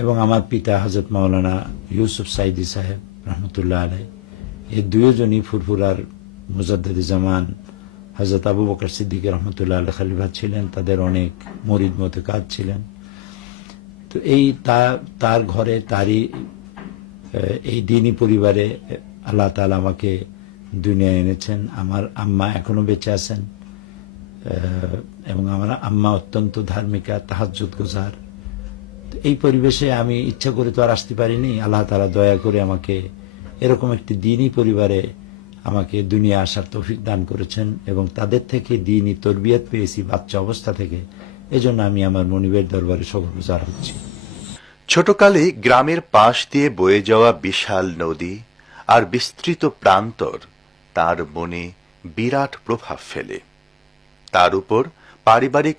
এবং আমার পিতা হযরত মাওলানা ইউসুফ সাইদি সাহেব রহমতুল্লাহ আলাইহি, এই দুইজনই ফুরফুরার মুজাদ্দিদে জামান হযরত আবু বকর সিদ্দিক রহমতুল্লাহ আলাইহি খলিফা ছিলেন। তাদের অনেক মুরিদ মুতাকাদ ছিলেন। তো এই তার ঘরে তারই এই দ্বীনি পরিবারে আল্লাহ তাআলা আমাকে দুনিয়ায় এনেছেন। আমার আম্মা এখনো বেঁচে আছেন এবং আমার আম্মা অত্যন্ত ধার্মিকা, তাহাজ্জুদ গুজার। এই পরিবেশে আমি ইচ্ছা করে তো আর আসতে পারিনি। আল্লাহ তাআলা দয়া করে আমাকে এরকম একটি দ্বীনি পরিবারে আমাকে দুনিয়া আসার তৌফিক দান করেছেন এবং তাদের থেকে দ্বীনি তরবিয়ত পেয়েছি বাচ্চা অবস্থা থেকে। এজন্য আমি আমার মনিবের দরবারে শুকরগুজার হচ্ছি। ছোটকালে গ্রামের পাশ দিয়ে বয়ে যাওয়া বিশাল নদী আর বিস্তৃত প্রান্তর তার মনে বিরাট প্রভাব ফেলে। তার উপর পারিবারিক